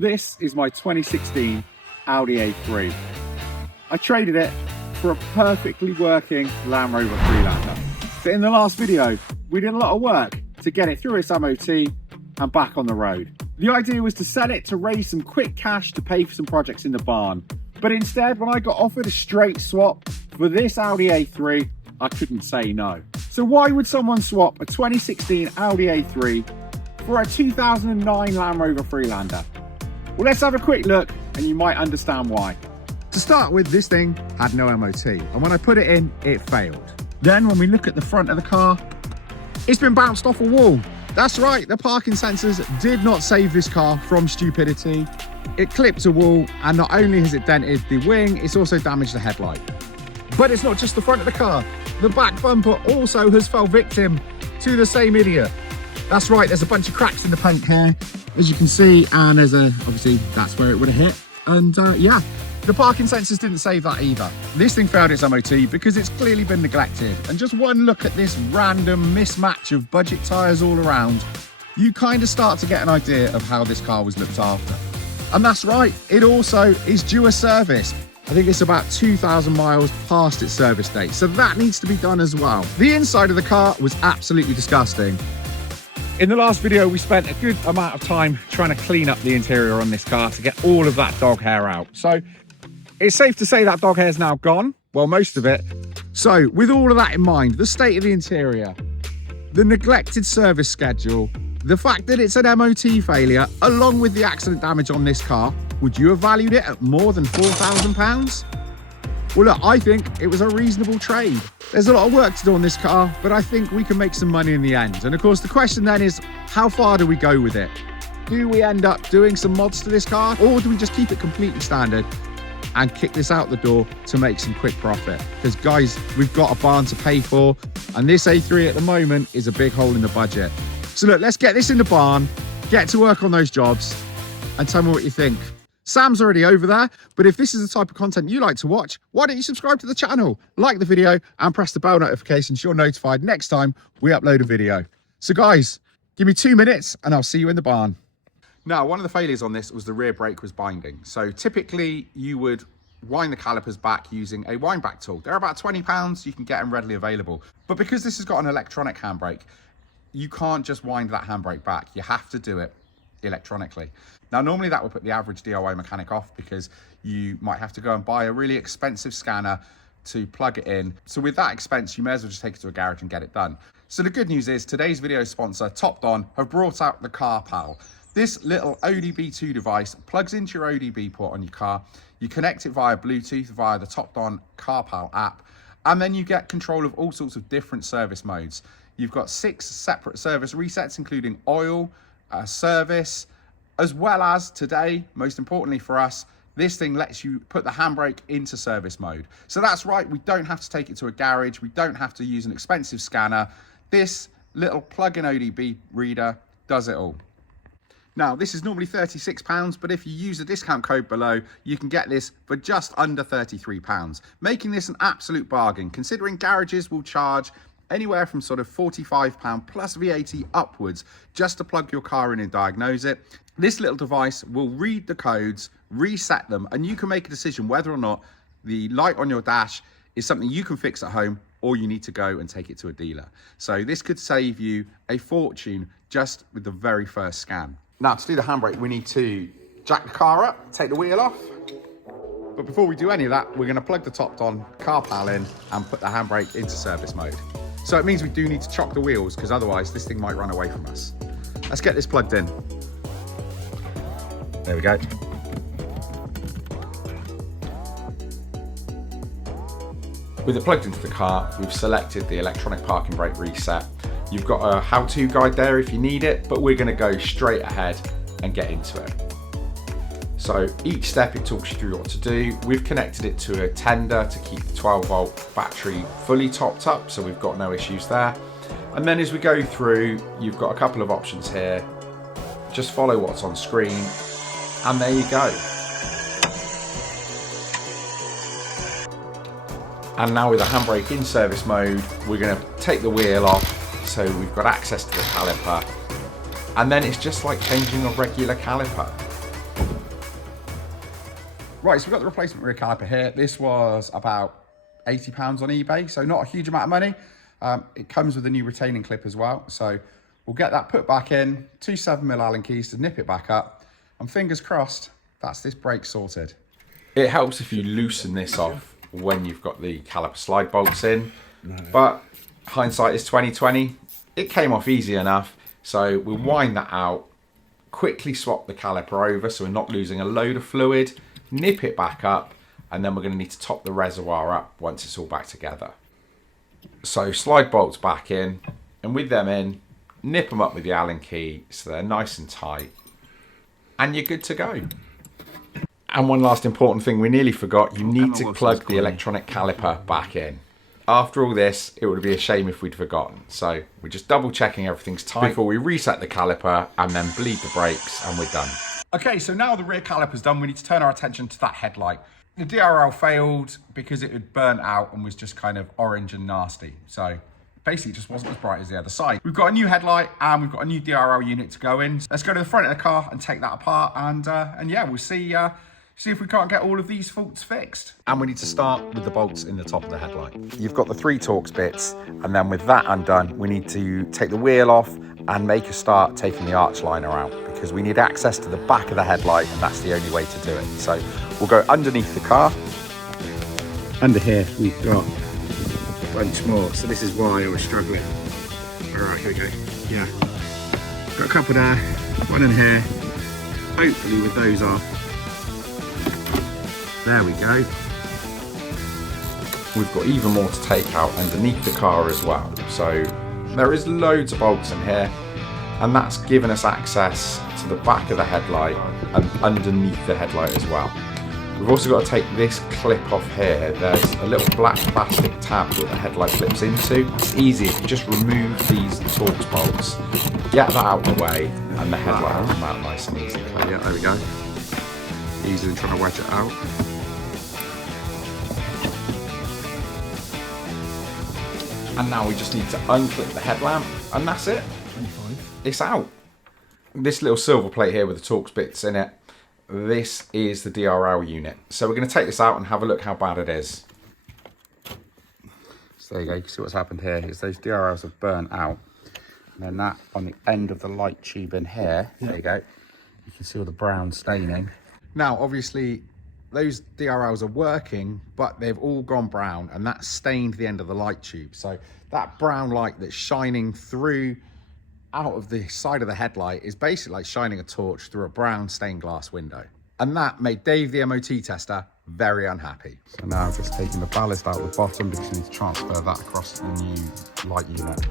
This is my 2016 Audi A3. I traded it for a perfectly working Land Rover Freelander. But in the last video, we did a lot of work to get it through its MOT and back on the road. The idea was to sell it to raise some quick cash to pay for some projects in the barn. But instead, when I got offered a straight swap for this Audi A3, I couldn't say no. So why would someone swap a 2016 Audi A3 for a 2009 Land Rover Freelander? Well, let's have a quick look and you might understand why. To start with, this thing had no MOT, and when I put it in, it failed. Then when we look at the front of the car, it's been bounced off a wall. That's right, the parking sensors did not save this car from stupidity. It clipped a wall, and not only has it dented the wing, it's also damaged the headlight. But it's not just the front of the car. The back bumper also has fell victim to the same idiot. That's right, there's a bunch of cracks in the paint here, as you can see, and there's obviously that's where it would have hit. And yeah, the parking sensors didn't save that either. This thing failed its MOT because it's clearly been neglected. And just one look at this random mismatch of budget tyres all around, you kind of start to get an idea of how this car was looked after. And that's right, it also is due a service. I think it's about 2,000 miles past its service date, so that needs to be done as well. The inside of the car was absolutely disgusting. In the last video, we spent a good amount of time trying to clean up the interior on this car to get all of that dog hair out. So it's safe to say that dog hair is now gone. Well, most of it. So with all of that in mind, the state of the interior, the neglected service schedule, the fact that it's an MOT failure, along with the accident damage on this car, would you have valued it at more than £4,000? Well, look, I think it was a reasonable trade. There's a lot of work to do on this car, but I think we can make some money in the end. And of course, the question then is, how far do we go with it? Do we end up doing some mods to this car, or do we just keep it completely standard and kick this out the door to make some quick profit? Because guys, we've got a barn to pay for, and this A3 at the moment is a big hole in the budget. So look, let's get this in the barn, get to work on those jobs, and tell me what you think. Sam's already over there, but if this is the type of content you like to watch, why don't you subscribe to the channel, like the video, and press the bell notification so you're notified next time we upload a video. So guys, give me 2 minutes and I'll see you in the barn. Now, one of the failures on this was the rear brake was binding. So typically you would wind the calipers back using a wind back tool. They're about £20, you can get them readily available. But because this has got an electronic handbrake, you can't just wind that handbrake back. You have to do it electronically. Now, normally that would put the average DIY mechanic off because you might have to go and buy a really expensive scanner to plug it in. So with that expense, you may as well just take it to a garage and get it done. So the good news is today's video sponsor, Top Don, have brought out the Car Pal. This little ODB2 device plugs into your ODB port on your car. You connect it via Bluetooth via the Top Don Car Pal app, and then you get control of all sorts of different service modes. You've got 6 separate service resets, including oil, service, as well as today, most importantly for us, this thing lets you put the handbrake into service mode. So that's right, we don't have to take it to a garage. We don't have to use an expensive scanner. This little plug-in ODB reader does it all. Now, this is normally £36, but if you use the discount code below, you can get this for just under £33, making this an absolute bargain, considering garages will charge anywhere from sort of £45 plus VAT upwards just to plug your car in and diagnose it. This little device will read the codes, reset them, and you can make a decision whether or not the light on your dash is something you can fix at home or you need to go and take it to a dealer. So this could save you a fortune just with the very first scan. Now, to do the handbrake, we need to jack the car up, take the wheel off. But before we do any of that, we're going to plug the Top Don Car Pal in and put the handbrake into service mode. So it means we do need to chock the wheels because otherwise this thing might run away from us. Let's get this plugged in. There we go. With it plugged into the car, we've selected the electronic parking brake reset. You've got a how-to guide there if you need it, but we're going to go straight ahead and get into it. So each step it talks you through what to do. We've connected it to a tender to keep the 12-volt battery fully topped up, so we've got no issues there. And then as we go through, you've got a couple of options here. Just follow what's on screen, and there you go. And now with the handbrake in service mode, we're going to take the wheel off, so we've got access to the caliper. And then it's just like changing a regular caliper. Right, so we've got the replacement rear caliper here. This was about £80 on eBay, so not a huge amount of money. It comes with a new retaining clip as well. So we'll get that put back in, two 7mm Allen keys to nip it back up, and fingers crossed, that's this brake sorted. It helps if you loosen this off when you've got the caliper slide bolts in, but hindsight is 20/20. It came off easy enough, so we'll wind that out, quickly swap the caliper over so we're not losing a load of fluid, nip it back up, and then we're going to need to top the reservoir up once it's all back together. So slide bolts back in, and with them in, nip them up with the Allen key so they're nice and tight, and you're good to go. And one last important thing we nearly forgot, you need to plug the electronic caliper back in. After all this, it would be a shame if we'd forgotten. So we're just double checking everything's tight before we reset the caliper and then bleed the brakes, and we're done. Okay, so now the rear caliper's done, we need to turn our attention to that headlight. The DRL failed because it had burnt out and was just kind of orange and nasty. So basically it just wasn't as bright as the other side. We've got a new headlight and we've got a new DRL unit to go in. Let's go to the front of the car and take that apart, and yeah, we'll see if we can't get all of these faults fixed. And we need to start with the bolts in the top of the headlight. You've got the 3 Torx bits, and then with that undone, we need to take the wheel off and make a start taking the arch liner out, because we need access to the back of the headlight, and that's the only way to do it. So we'll go underneath the car. Under here, we've got a bunch more, so this is why I was struggling. All right, here we go. Yeah, got a couple there, one in here. Hopefully with those off. There we go. We've got even more to take out underneath the car as well. So there is loads of bolts in here, and that's given us access to the back of the headlight and underneath the headlight as well. We've also got to take this clip off here. There's a little black plastic tab that the headlight clips into. It's easy if you just remove these Torx bolts, get that out of the way, and the headlight will come out nice and easy. Yeah, there we go. Easier than trying to wedge it out. And now we just need to unclip the headlamp, and that's it. 25. It's out. This little silver plate here with the Torx bits in it, this is the DRL unit. So we're going to take this out and have a look how bad it is. So there you go, you can see what's happened here is those DRLs have burnt out. And then that on the end of the light tube in here, there you go, you can see all the brown staining. Now, obviously, those DRLs are working, but they've all gone brown, and that stained the end of the light tube. So that brown light that's shining through out of the side of the headlight is basically like shining a torch through a brown stained glass window. And that made Dave, the MOT tester, very unhappy. So now I'm just taking the ballast out of the bottom because we need to transfer that across to the new light unit.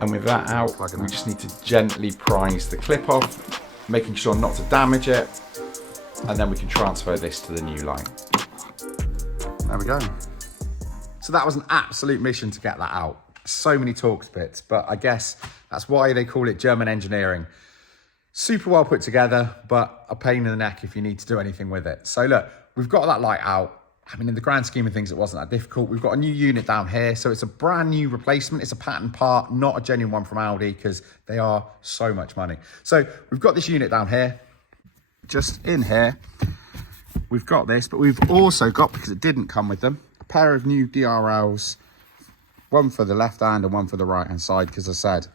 And with that out, we just need to gently prise the clip off, making sure not to damage it, and then we can transfer this to the new light. There we go. So that was an absolute mission to get that out. So many Torx bits, but I guess that's why they call it German engineering. Super well put together, but a pain in the neck if you need to do anything with it. So look, we've got that light out. I mean, in the grand scheme of things, it wasn't that difficult. We've got a new unit down here, so it's a brand new replacement. It's a patent part, not a genuine one from Audi, because they are so much money. So we've got this unit down here. Just in here, we've got this, but we've also got, because it didn't come with them, a pair of new DRLs, one for the left hand and one for the right hand side, because I said,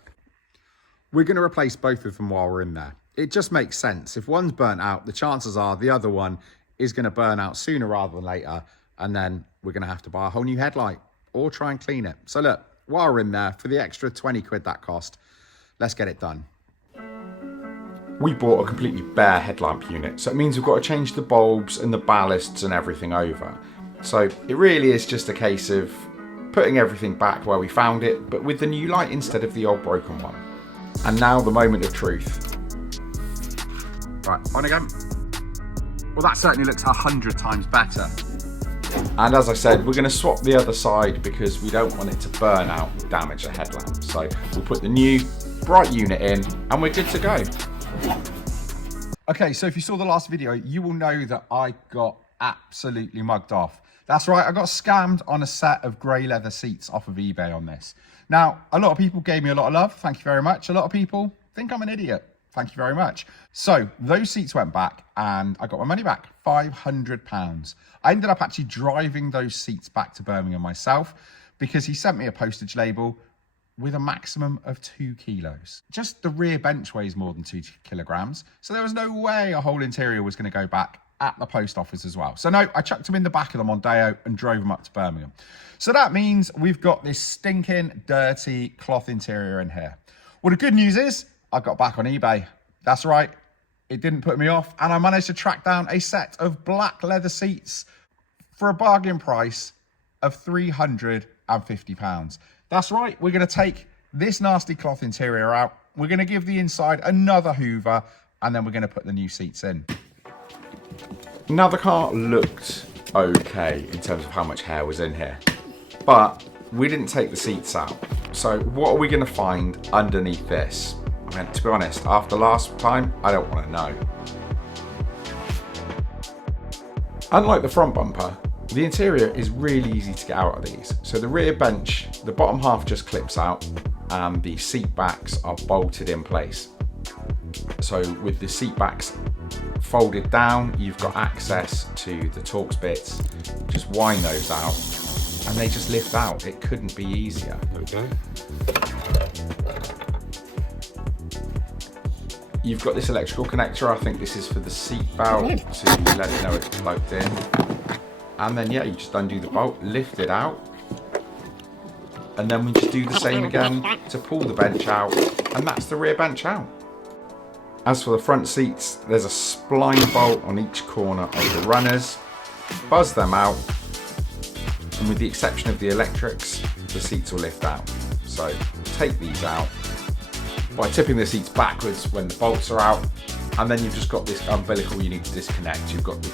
we're going to replace both of them while we're in there. It just makes sense. If one's burnt out, the chances are the other one is going to burn out sooner rather than later, and then we're going to have to buy a whole new headlight or try and clean it. So look, while we're in there, for the extra 20 quid that cost, let's get it done. We bought a completely bare headlamp unit, so it means we've got to change the bulbs and the ballasts and everything over. So it really is just a case of putting everything back where we found it, but with the new light instead of the old broken one. And now the moment of truth. Right, on again. Well, that certainly looks 100 times better. And as I said, we're going to swap the other side because we don't want it to burn out and damage the headlamp. So we'll put the new bright unit in and we're good to go. Okay, so if you saw the last video, you will know that I got absolutely mugged off. That's right, I got scammed on a set of grey leather seats off of eBay on this. Now, a lot of people gave me a lot of love. Thank you very much. A lot of people think I'm an idiot. Thank you very much. So those seats went back and I got my money back, £500. I ended up actually driving those seats back to Birmingham myself because he sent me a postage label with a maximum of 2 kilos. Just the rear bench weighs more than 2 kilograms. So there was no way a whole interior was going to go back at the post office as well. So no, I chucked them in the back of the Mondeo and drove them up to Birmingham. So that means we've got this stinking dirty cloth interior in here. Well, the good news is I got back on eBay. That's right, it didn't put me off, and I managed to track down a set of black leather seats for a bargain price of £350. That's right, we're going to take this nasty cloth interior out, we're going to give the inside another hoover, and then we're going to put the new seats in. Now the car looked okay in terms of how much hair was in here, but we didn't take the seats out. So what are we going to find underneath this? I mean, to be honest, after last time, I don't want to know. Unlike the front bumper, the interior is really easy to get out of these. So the rear bench, the bottom half just clips out and the seat backs are bolted in place. So with the seat backs folded down, you've got access to the Torx bits. Just wind those out and they just lift out. It couldn't be easier. Okay. You've got this electrical connector. I think this is for the seat belt to let it know it's plugged in. And then yeah, you just undo the bolt, lift it out. And then we just do the same again to pull the bench out, and that's the rear bench out. As for the front seats, there's a spline bolt on each corner of the runners. Buzz them out, and with the exception of the electrics, the seats will lift out. So take these out by tipping the seats backwards when the bolts are out, and then you've just got this umbilical you need to disconnect. You've got the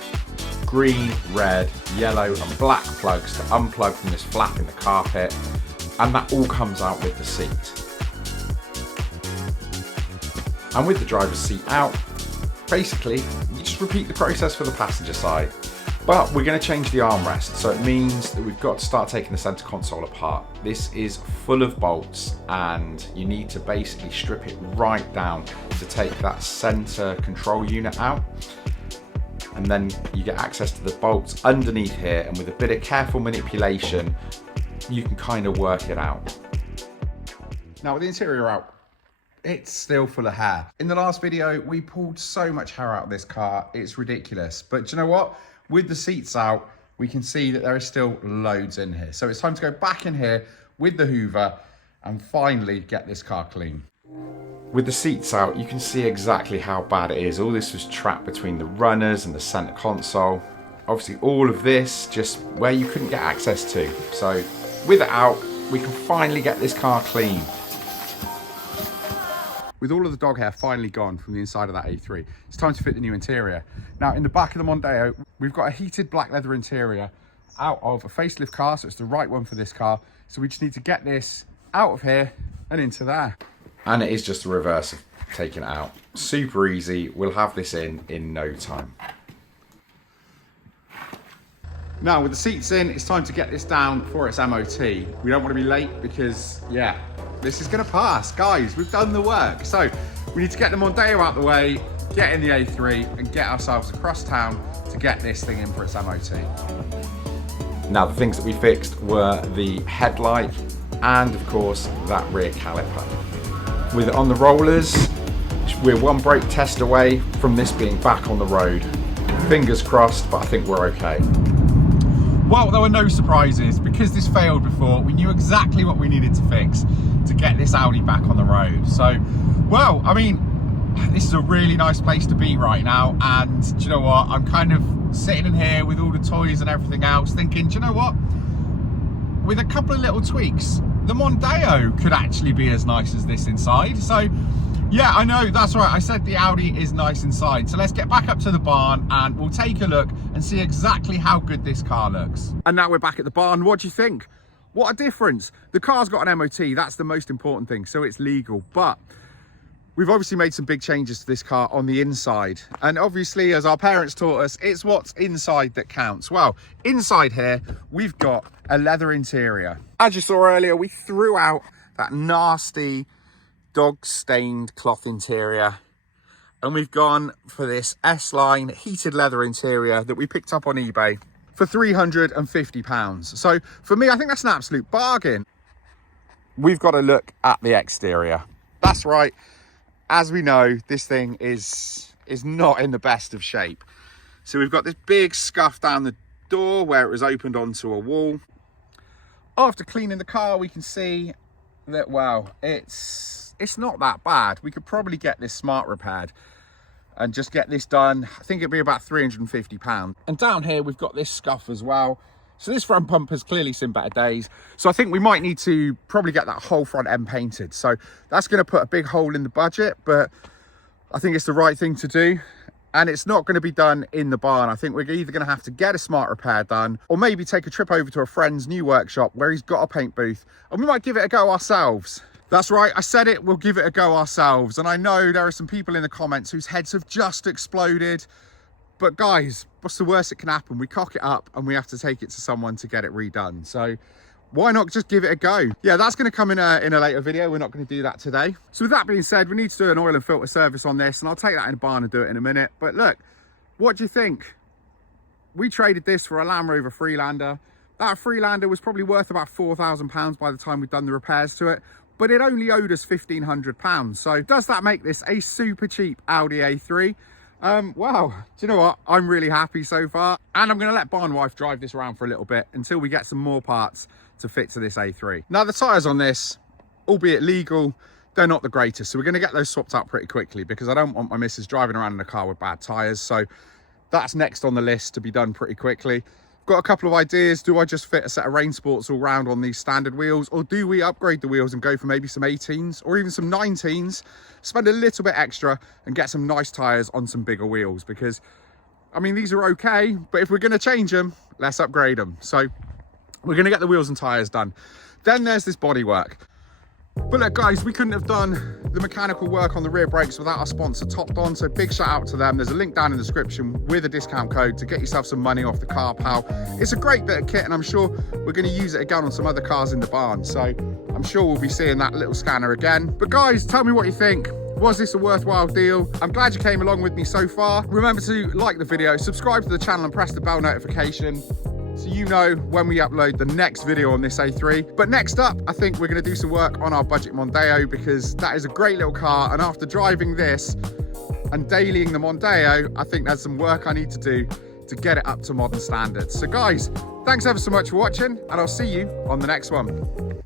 green, red, yellow and black plugs to unplug from this flap in the carpet, and that all comes out with the seat. And with the driver's seat out, basically you just repeat the process for the passenger side. But we're going to change the armrest, so it means that we've got to start taking the center console apart. This is full of bolts and you need to basically strip it right down to take that center control unit out. And then you get access to the bolts underneath here, and with a bit of careful manipulation, you can kind of work it out. Now with the interior out, it's still full of hair. In the last video, we pulled so much hair out of this car, it's ridiculous. But do you know what? With the seats out, we can see that there is still loads in here. So it's time to go back in here with the hoover and finally get this car clean. With the seats out, you can see exactly how bad it is. All this was trapped between the runners and the center console. Obviously all of this just where you couldn't get access to. So with it out, we can finally get this car clean. With all of the dog hair finally gone from the inside of that A3, it's time to fit the new interior. Now in the back of the Mondeo, we've got a heated black leather interior out of a facelift car, so it's the right one for this car. So we just need to get this out of here and into there. And it is just the reverse of taking it out. Super easy, we'll have this in no time. Now with the seats in, it's time to get this down for its MOT. We don't want to be late because, yeah, this is going to pass. Guys, we've done the work. So we need to get the Mondeo out the way, get in the A3 and get ourselves across town to get this thing in for its MOT. Now the things that we fixed were the headlight and of course that rear caliper. With it on the rollers, we're one brake test away from this being back on the road. Fingers crossed, but I think we're okay. Well, there were no surprises. Because this failed before, we knew exactly what we needed to fix to get this Audi back on the road. So, well, I mean, this is a really nice place to be right now. And do you know what? I'm kind of sitting in here with all the toys and everything else thinking, do you know what? With a couple of little tweaks, the Mondeo could actually be as nice as this inside. So yeah, I know, that's right, I said the Audi is nice inside. So let's get back up to the barn and we'll take a look and see exactly how good this car looks. And now we're back at the barn. What do you think? What a difference. The car's got an MOT, that's the most important thing, so it's legal. But we've obviously made some big changes to this car on the inside. And obviously, as our parents taught us, it's what's inside that counts. Well, inside here, we've got a leather interior. As you saw earlier, we threw out that nasty dog-stained cloth interior And we've gone for this S-Line heated leather interior that we picked up on eBay for £350. So for me, I think that's an absolute bargain. We've got to look at the exterior. That's right. As we know, this thing is not in the best of shape. So we've got this big scuff down the door where it was opened onto a wall. After cleaning the car, we can see that, well, it's not that bad. We could probably get this smart repaired and just get this done. I think it'd be about £350. And down here, we've got this scuff as well. So this front bumper's clearly seen better days. So I think we might need to probably get that whole front end painted. So that's going to put a big hole in the budget, but I think it's the right thing to do. And it's not going to be done in the barn. I think we're either going to have to get a smart repair done or maybe take a trip over to a friend's new workshop where he's got a paint booth and we might give it a go ourselves. That's right, I said it, we'll give it a go ourselves. And I know there are some people in the comments whose heads have just exploded. But guys, what's the worst that can happen? We cock it up and we have to take it to someone to get it redone. So why not just give it a go? Yeah, that's going to come in a later video. We're not going to do that today. So with that being said, we need to do an oil and filter service on this, and I'll take that in the barn and do it in a minute. But look, what do you think? We traded this for a Land Rover Freelander. That Freelander was probably worth about £4,000 by the time we'd done the repairs to it, but it only owed us £1,500. So does that make this a super cheap Audi A3? Wow, do you know what? I'm really happy so far. And I'm going to let Barn Wife drive this around for a little bit until we get some more parts to fit to this A3. Now the tyres on this, albeit legal, they're not the greatest. So we're going to get those swapped out pretty quickly because I don't want my missus driving around in a car with bad tyres. So that's next on the list to be done pretty quickly. Got a couple of ideas. Do I just fit a set of rain sports all round on these standard wheels, or do we upgrade the wheels and go for maybe some 18s or even some 19s, spend a little bit extra and get some nice tyres on some bigger wheels? Because I mean, these are okay, but if we're going to change them, let's upgrade them. So we're going to get the wheels and tyres done. Then there's this bodywork. But look guys, we couldn't have done the mechanical work on the rear brakes without our sponsor Topped On, so big shout out to them. There's a link down in the description with a discount code to get yourself some money off the car, pal. It's a great bit of kit and I'm sure we're going to use it again on some other cars in the barn, so I'm sure we'll be seeing that little scanner again. But guys, tell me what you think. Was this a worthwhile deal? I'm glad you came along with me so far. Remember to like the video, subscribe to the channel and press the bell notification so you know when we upload the next video on this A3. But next up, I think we're going to do some work on our budget Mondeo, because that is a great little car, and after driving this and dailying the Mondeo, I think there's some work I need to do to get it up to modern standards. So guys, thanks ever so much for watching, and I'll see you on the next one.